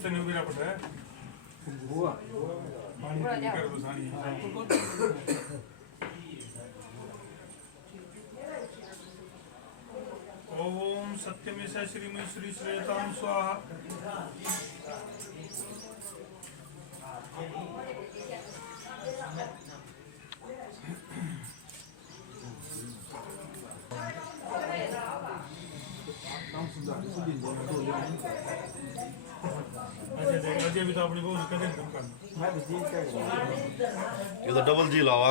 नमस्ते नहीं मेरा पता है हुआ पानी कर बसानी है ओम सत्यमेश श्रीमय श्री श्रेताम स्वाहा अजय भी तो अपनी बहू कदे करना ये तो डबल जी लावा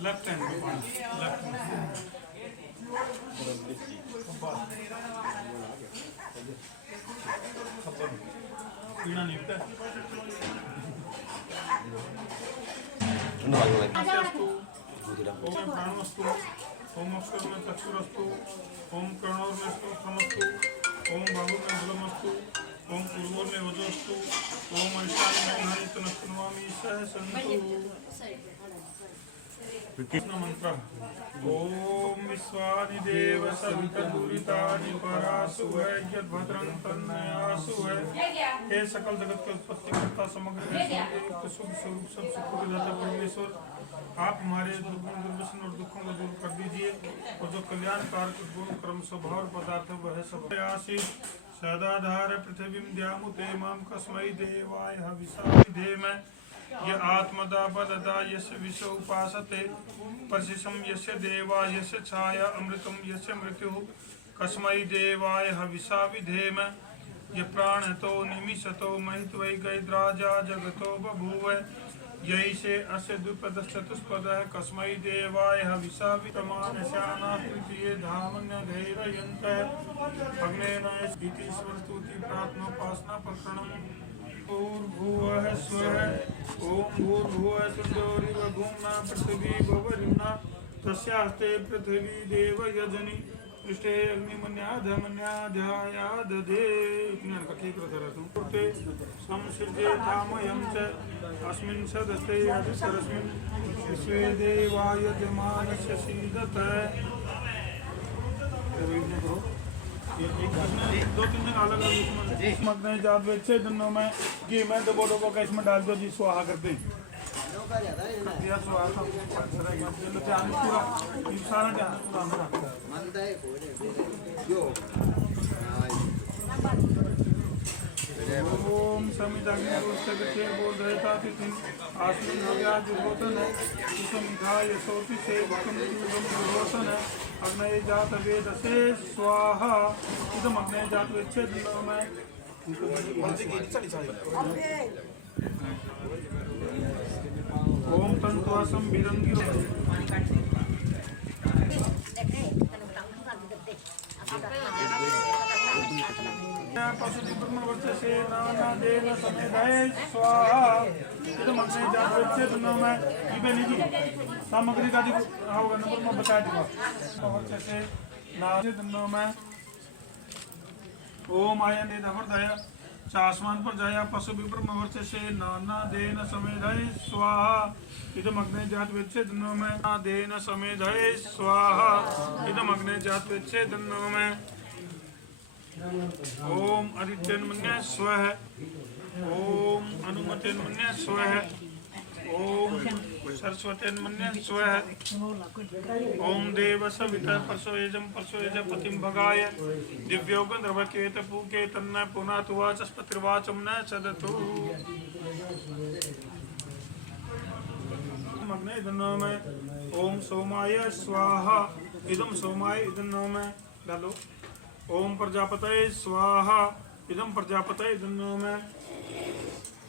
लेफ्ट हैंड में पानी लेफ्ट पीना नहीं होता ओम प्राणमस्तु ओम अक्षर में चक्षुरस्तु ओम कर्णोर में स्तोत्रमस्तु ओम बाहु में बलमस्तु ओम पूर्वोर में वजोस्तु ओम ईशान में नानितनस्तुनमामि सह सन्तु कृष्ण मंत्र ओम विश्वानि देव सवितर्दुरितानि परासु है यद्भद्रं तन्नयासु है हे सकल जगत के उत्पत्ति करता समग्र शुभ स्वरूप सब सुख विधाता परमेश्वर आप हमारे दुर्गुण दुर्व्यसन और दुखों को दूर कर दीजिए और जो कल्याण कारक गुण क्रम स्वभाव पदार्थ वह सब आशीष सदाधार पृथ्वी द्यामुते माम कस्मै देवाय हविषा विधेम य आत्मदा बलदा यस्य विष उपासते परशिशम यस्य देवा यस्य छाया अमृतम यस्य मृत्यु कस्मै देवाय हविषा विधेम य प्राणतो निमिषतो महित्वै गैद्राजा जगतो बभूव यही से अस्य द्विपदश्चतुष्पदः कस्मै देवाय हविषा वितमानशाना तृतीये धामन्यधैर्यन्तः अग्नेन इति स्वस्तुति प्रार्थनोपासना प्रकरणम् भूर्भुवः स्वः ओम भूर्भुवः सुन्दोरिवगुम्ना पृथिवी भवरिम्ना तस्यास्ते पृथिवी देव यजनि पृष्ठे अग्निमन्याधमन्याध्यायादधे ज्ञान का ठीक रहता रहता हूँ संसृजे धामयं च अस्मिन् सदस्ते अदिसरस्मिन् विश्वे देवायजमानस्य सीदतः दो तीन दिन अलग अलग मग्न जात बेचे दिनों में कि मैं दबो डबो का इसमें डाल दो जी स्वाहा करते हैं स्वाहा पूरा सारा ध्यान ओम समिताग्नि बोल रहे था तिथिन आश्विन हव्या दुर्गोतन है सुसमिधा यशोति से दुर्गोतन है अग्नय जात वेद से स्वाहा इदम अग्नय जात वेद में ओम तंत्वासम बिरंगी पशुवर्चसे नानादेन समेधाय स्वाहा इदम अग्नय जात वेद में इबे लीजिए सामग्री का होगा नंबर में बता दूंगा वर्चसे नानादेन में ओम आयन दया आसमान पर जाया पशु विप्रम वर्चसे नानादेन समेधाय स्वाहा इदम अग्नय जात वेद में नादेन समेधाय स्वाहा इदम अग्नय जात वेद में ओम आदित्यन्मन्य स्वः ओम अनुमतेन्मन्य स्वः ओम सरस्वतेन्मन्य स्वः ओम देव सविता परसोयजं परसोयज पतिं भगाय दिव्यो गंधर्वकेत पूके तन्न पुनातुवाचस्पतिर्वाचं न सदतु मग्ने इदन्नो में ओम सोमाय स्वाहा इदं सोमाय इदन्नो में डालो ओम प्रजापतये स्वाहा इदं प्रजापतये इदन्नो में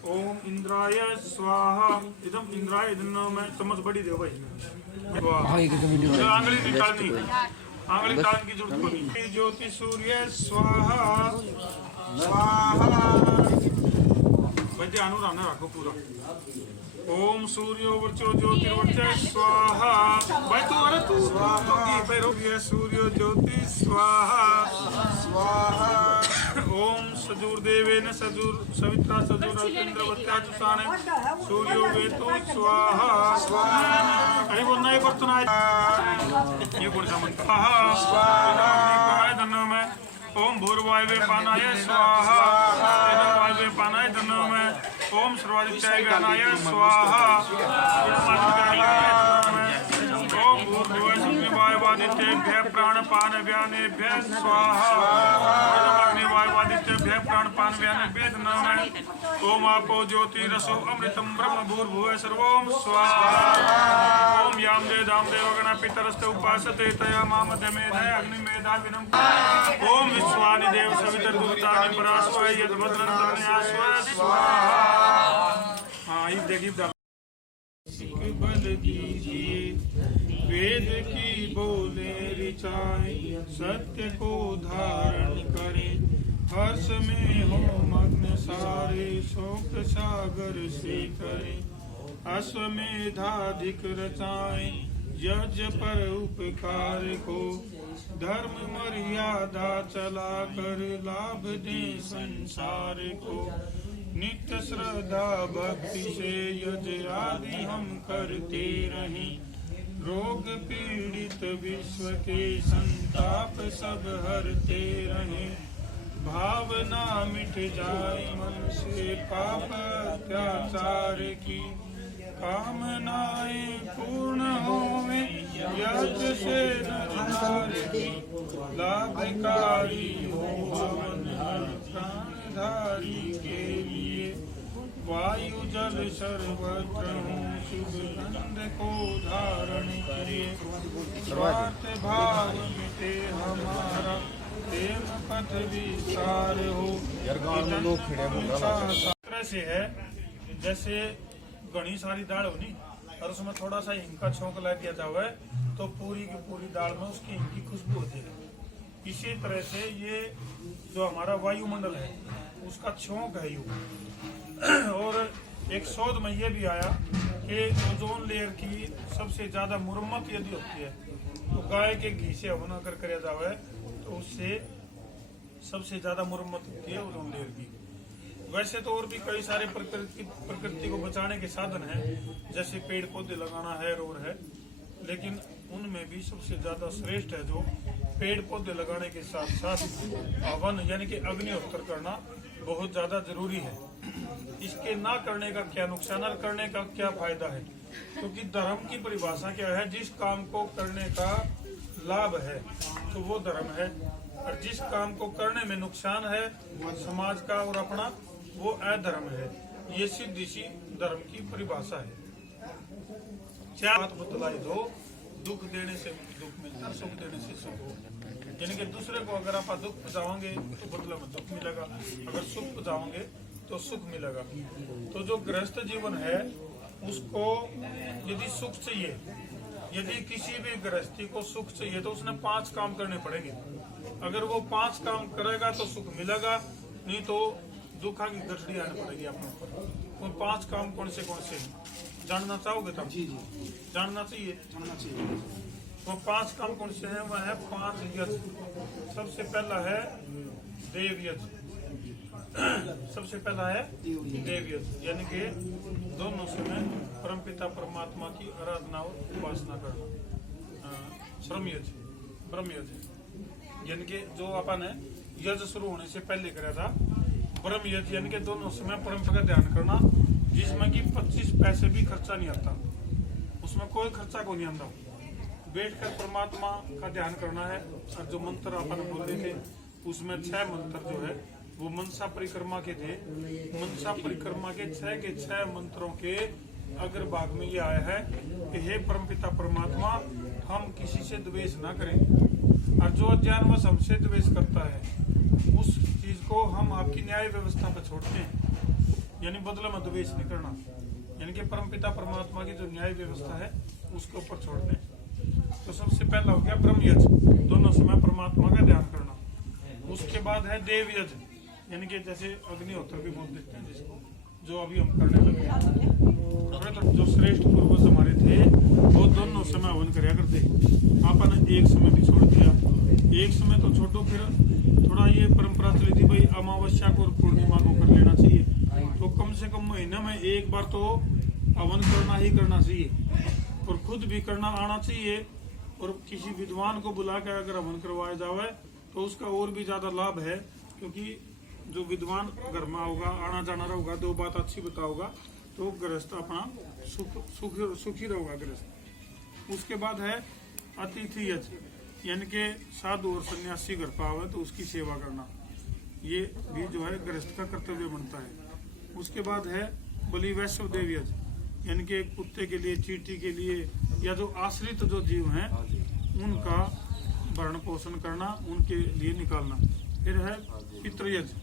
ओम इंद्राय स्वाहा इदं इंद्राय इदन्नो में चम्मच बड़ी दो भाई आंगली निकालनी आंगली निकालने की जरूरत पड़ी ज्योति सूर्य स्वाहा स्वाहा बच्चे अनुराम ने रखो पूरा ओम सूर्यो वर्चो ज्योतिर्वर्चय स्वाहा भाई तू अरे तू स्वाहा सूर्यो ज्योति स्वाहा स्वाहा ओम सजूर्देवेन सजूर सवित्रा सजूर इंद्रवत्या जुसाने सूर्यो वेतो स्वाहा अरे वो नए बर्तन आए ये कौन सा मंत्र स्वाहा धनो में ओम भूर्वायवे पानाय स्वाहा वायवे पानाय धनो में ओम सर्वादित्याय ज्ञानाय स्वाहा ओम भूर्भुवः वायुवादित्येभ्यः प्राणपान व्यानेभ्यः स्वाहा वायुवादित्येभ्यः प्राणपान व्यानेभ्यः नमः ओम आपो ज्योतिरसो अमृतं ब्रह्म भूर्भुवः सर्वं स्वाहा ओम याम देदाम देवगणा पितरस्ते उपासते तया मामदमेधय अग्निमेधाविनं ओम विश्वानि देव सवितर्दुतानि परास्वय यद्भद्रं तन्यास्वय स्वाहा। हाँ ये देखिए बल कीजिए वेद की बोले रिचाए सत्य को धारण करे हर्ष में हो मग्न सारे शोक सागर से करे अश्वमेधाधिक रचाए यज्ञ पर उपकार को धर्म मर्यादा चला कर लाभ दे संसार को नित्य श्रद्धा भक्ति से यज्ञ आदि हम करते रहें रोग पीड़ित विश्व के संताप सब हरते रहें भावना मिट जाए मन से पाप अत्याचार की कामनाएं पूर्ण होवे यज्ञ से नर की लाभकारी हो हवन प्राणधारी के लिए वायु जल सर्वत्र शुभ गंध को धारण करे स्वार्थ भाव मिटे हमारा प्रेम पथ विस्तार हो तरह से है जैसे घनी सारी दाल होनी और उसमें थोड़ा सा हिंग का छौंक ला दिया जावे तो पूरी की पूरी दाल में उसकी हिंग की खुशबू होती है। इसी तरह से ये जो हमारा वायुमंडल है उसका छौंक है यू। और एक शोध में ये भी आया कि ओजोन लेयर की सबसे ज्यादा मुरम्मत यदि होती है तो गाय के घी से हवन अगर करे जावे तो उससे सबसे ज्यादा मुरम्मत होती है ओजोन लेयर की। वैसे तो और भी कई सारे प्रकृति को बचाने के साधन हैं जैसे पेड़ पौधे लगाना है और है, लेकिन उनमें भी सबसे ज्यादा श्रेष्ठ है जो पेड़ पौधे लगाने के साथ साथ हवन यानी कि अग्निहोत्र करना बहुत ज्यादा जरूरी है। इसके ना करने का क्या नुकसान और करने का क्या फायदा है, क्योंकि धर्म की परिभाषा क्या है, जिस काम को करने का लाभ है तो वो धर्म है और जिस काम को करने में नुकसान है समाज का और अपना वो अधर्म है। ये सीधी सी धर्म की परिभाषा है। क्या बात बतलाई दो, दुख देने से दुख मिलता, सुख देने से सुख हो। यानी कि दूसरे को अगर आप दुख पहुंचाओगे तो बदले में दुख मिलेगा, अगर सुख पहुंचाओगे तो सुख मिलेगा। तो जो गृहस्थ जीवन है उसको यदि सुख चाहिए, यदि किसी भी गृहस्थी को सुख चाहिए तो उसने 5 काम करने पड़ेंगे। अगर वो 5 काम करेगा तो सुख मिलेगा, नहीं तो दुखा की गठड़ी आने पड़ेगी अपने ऊपर। वो 5 काम कौन से जानना चाहोगे तब? जी जानना चाहिए। वो 5 काम कौन से हैं? वह है 5 यज्ञ। सबसे पहला है देव यज्ञ। सबसे पहला है देव यज्ञ, यानी कि दोनों समय परमपिता परमात्मा की आराधना और उपासना करना। श्रम यज्ञ, ब्रह्म यज्ञ, यानी कि जो अपन है यज्ञ शुरू होने से पहले करा था ब्रह्म यज्ञ, यानी कि दोनों समय परम का ध्यान करना, जिसमें कि 25 पैसे भी खर्चा नहीं आता, उसमें कोई खर्चा को नहीं आता। बैठकर परमात्मा का ध्यान करना है। और जो मंत्र अपन बोलते थे उसमें 6 मंत्र जो है वो मनसा परिक्रमा के थे। मनसा परिक्रमा के 6 के 6 मंत्रों के अग्र भाग में ये आया है कि हे परमपिता परमात्मा, हम किसी से द्वेष ना करें, और जो अज्ञानवश हमसे द्वेष करता है उस चीज को हम आपकी न्याय व्यवस्था पर छोड़ते हैं, यानी बदले में द्वेष नहीं करना, यानी कि परमपिता परमात्मा की जो न्याय व्यवस्था है उसके ऊपर छोड़ते हैं। तो सबसे पहला हो गया ब्रह्म यज्ञ, दोनों समय परमात्मा का ध्यान करना। उसके बाद है देव यज्ञ, यानी कि जैसे अग्निहोत्र भी बोल देते हैं जिसको, जो अभी हम करने लगे हैं। तो जो श्रेष्ठ पूर्वज हमारे थे वो दोनों समय हवन कराया करते। आपने एक समय भी छोड़ दिया, एक समय तो छोड़ो, फिर थोड़ा ये परंपरा चली थी भाई अमावस्या को और पूर्णिमा को कर लेना चाहिए, तो कम से कम महीने में एक बार तो हवन करना ही करना चाहिए और खुद भी करना आना चाहिए। और किसी विद्वान को बुला कर अगर हवन करवाया जाए तो उसका और भी ज्यादा लाभ है, क्योंकि जो विद्वान घर में होगा, आना जाना रहेगा, दो बात अच्छी बताओगा तो गृहस्थ अपना सुखी रहेगा गृहस्थ। उसके बाद है अतिथि यज्ञ, यानी के साधु और सन्यासी घर पर आवे तो उसकी सेवा करना, ये भी जो है गृहस्थ का कर्तव्य बनता है। उसके बाद है बलि वैष्णव देव यज्ञ, यानी कि कुत्ते के लिए, चींटी के लिए या जो आश्रित जो जीव हैं उनका भरण पोषण करना, उनके लिए निकालना। फिर है पितृ यज्ञ,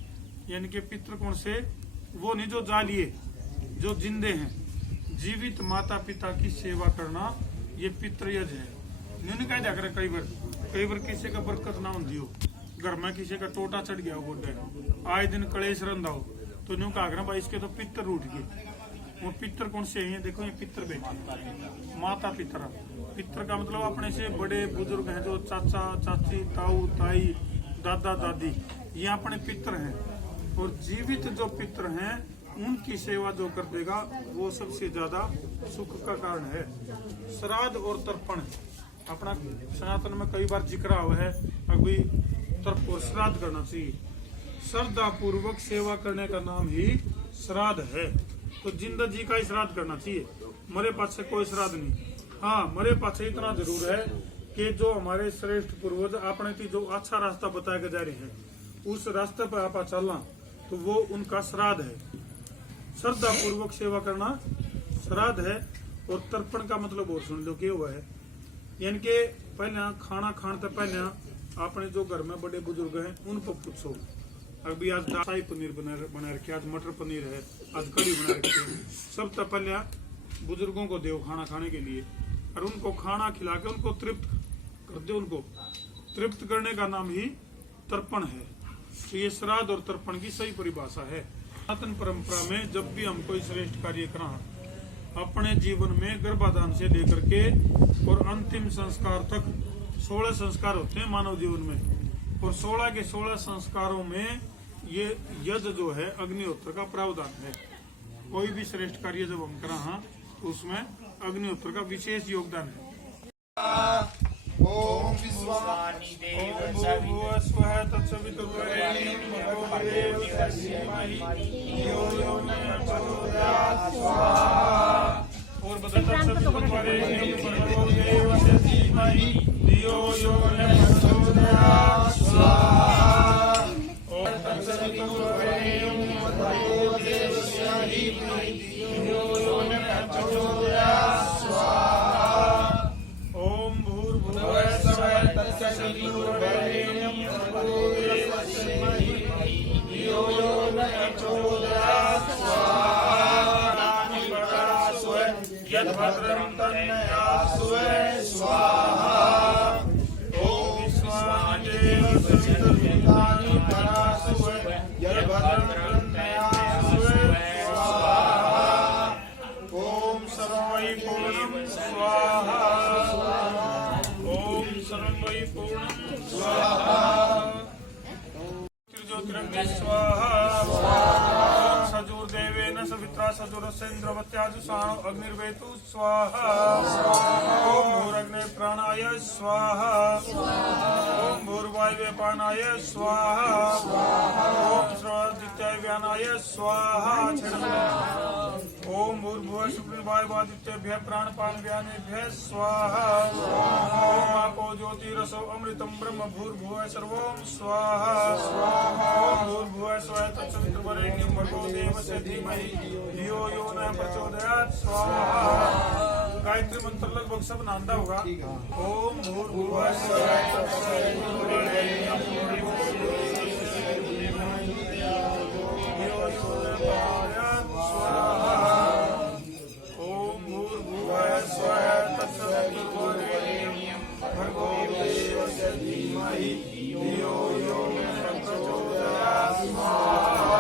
यानी कि पितृ कौन से, वो नहीं जो जालिए, जो जिंदे हैं, जीवित माता पिता की सेवा करना, ये पितृ यज्ञ है। नहीं कहा जाकर कई बार किसी का बरकत ना होती हो, घर में किसी का टोटा चढ़ गया हो, गोडे आए दिन कलेश रंधा हो, तो न्यू कहा भाई इसके तो पितर उठ गए। वो पितर कौन से हैं, देखो ये पितर बैठे, माता पितर। पितर का मतलब अपने से बड़े बुजुर्ग हैं, जो चाचा चाची, ताऊ ताई, दादा दादी, ये अपने पितर हैं। और जीवित जो पितर हैं उनकी सेवा जो कर देगा वो सबसे ज्यादा सुख का कारण है। श्राद्ध और तर्पण अपना सनातन में कई बार जिक्र हुआ है, अभी तर्प और श्राद्ध करना चाहिए। श्रद्धा पूर्वक सेवा करने का नाम ही श्राद्ध है। तो जिंदा जी का ही श्राद्ध करना चाहिए, मरे पास से कोई श्राद्ध नहीं। हाँ, मरे पास से इतना जरूर है कि जो हमारे श्रेष्ठ पूर्वज अपने की जो अच्छा रास्ता बताया जा रहे हैं, उस रास्ते पर आप चलना तो वो उनका श्राद्ध है। श्रद्धा पूर्वक सेवा करना श्राद्ध है। और तर्पण का मतलब और सुन लो क्या हुआ है, यानी कि पहले खाना खाने से पहले अपने जो घर में बड़े बुजुर्ग हैं उनको पूछो, अभी आज शाही पनीर बना रखे, आज मटर पनीर है, आज कढ़ी बना रखी है, सब तो पहले बुजुर्गों को दो खाना खाने के लिए, और उनको खाना खिला के उनको तृप्त कर दो। उनको तृप्त करने का नाम ही तर्पण है। तो ये श्राद्ध और तर्पण की सही परिभाषा है। सनातन परंपरा में जब भी हम कोई श्रेष्ठ कार्य करा, अपने जीवन में गर्भाधान से लेकर के और अंतिम संस्कार तक 16 संस्कार होते हैं मानव जीवन में, और 16 के 16 संस्कारों में ये यज्ञ जो है अग्निहोत्र का प्रावधान है। कोई भी श्रेष्ठ कार्य जब हम करा तो उसमें अग्निहोत्र का विशेष योगदान है। ओम विश्वानि देव स्वः तत्सवितुर्वरेण्यं भर्गो देवस्य धीमहि धियो यो न प्रचोदयात् स्वाहा। और तत्सवितुर्वरेण्यं भर्गो देवस्य धीमहि धियो यो न प्रचोदयात् स्वाहा। और तत्सवितुर्वरेण्यं भर्गो देवस्य धीमहि धियो यो न प्रचोदयात् स्वाहा। भद्रं तन्नयासुवे स्वाहा। ओम विश्वानि देव सवितुर्वरेण्यं परासुवे यद्भद्रं तन्नयासुवे स्वाहा। ओम सर्वं वै पूर्णं स्वाहा। ओम सर्वं वै पूर्णं स्वाहा। ज्योतिरग्नि स्वाहा। सजुर्देवेन सवित्रा सजुरसेन्द्रवत्याजुषाणो अग्निर्वेतु स्वाहा। ओम भूरग्ने प्राणाय स्वाहा। ओम भूर्वायवे पानाय स्वाहा। ओम श्रवदित्याय व्यानाय स्वाहा। ओम भूर्भुवः शुक्लवायुवादित्येभ्यः प्राणपान व्यानेभ्यः स्वाहा। ओम आपो ज्योतिरसो अमृतं ब्रह्म भूर्भुवः सर्वं स्वाहा। ओम भूर्भुवः स्वः तत्सवितुर्वरेण्यं भर्गो देवस्य धीमहि धियो यो न प्रचोदयात् स्वाहा। गायत्री मंत्र लगभग सब नांदा होगा। ओम भूर्भुवः स्वः तत्सवितुर्वरेण्यं भर्गो देवस्य धीमहि धियो यो न प्रचोदयात् स्वाहा। ओम भूर्भुवः स्वः तत्सवितुर्वरेण्यं भर्गो देवस्य धीमहि धियो यो न प्रचोदयात् स्वाहा।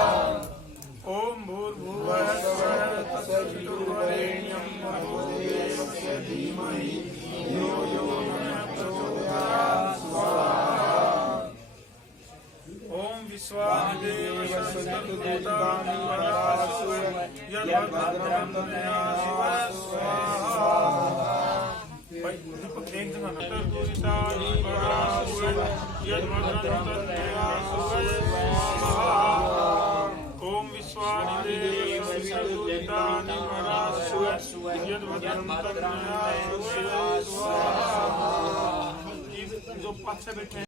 ओम भूर्भुवः स्वः तत्सवितुर्वरेण्यं भर्गो देवस्य धीमहि धियो यो न प्रचोदयात् स्वाहा। भाई दीपक एक जगह नतर दुरितानि परासुवे यद्भद्रं तन्मयासुवे स्वाहा। ओम विश्वानि देव सर्वदुरितानि परासुवे यद्भद्रं तन्मयासुवे स्वाहा। जो पक्ष बैठे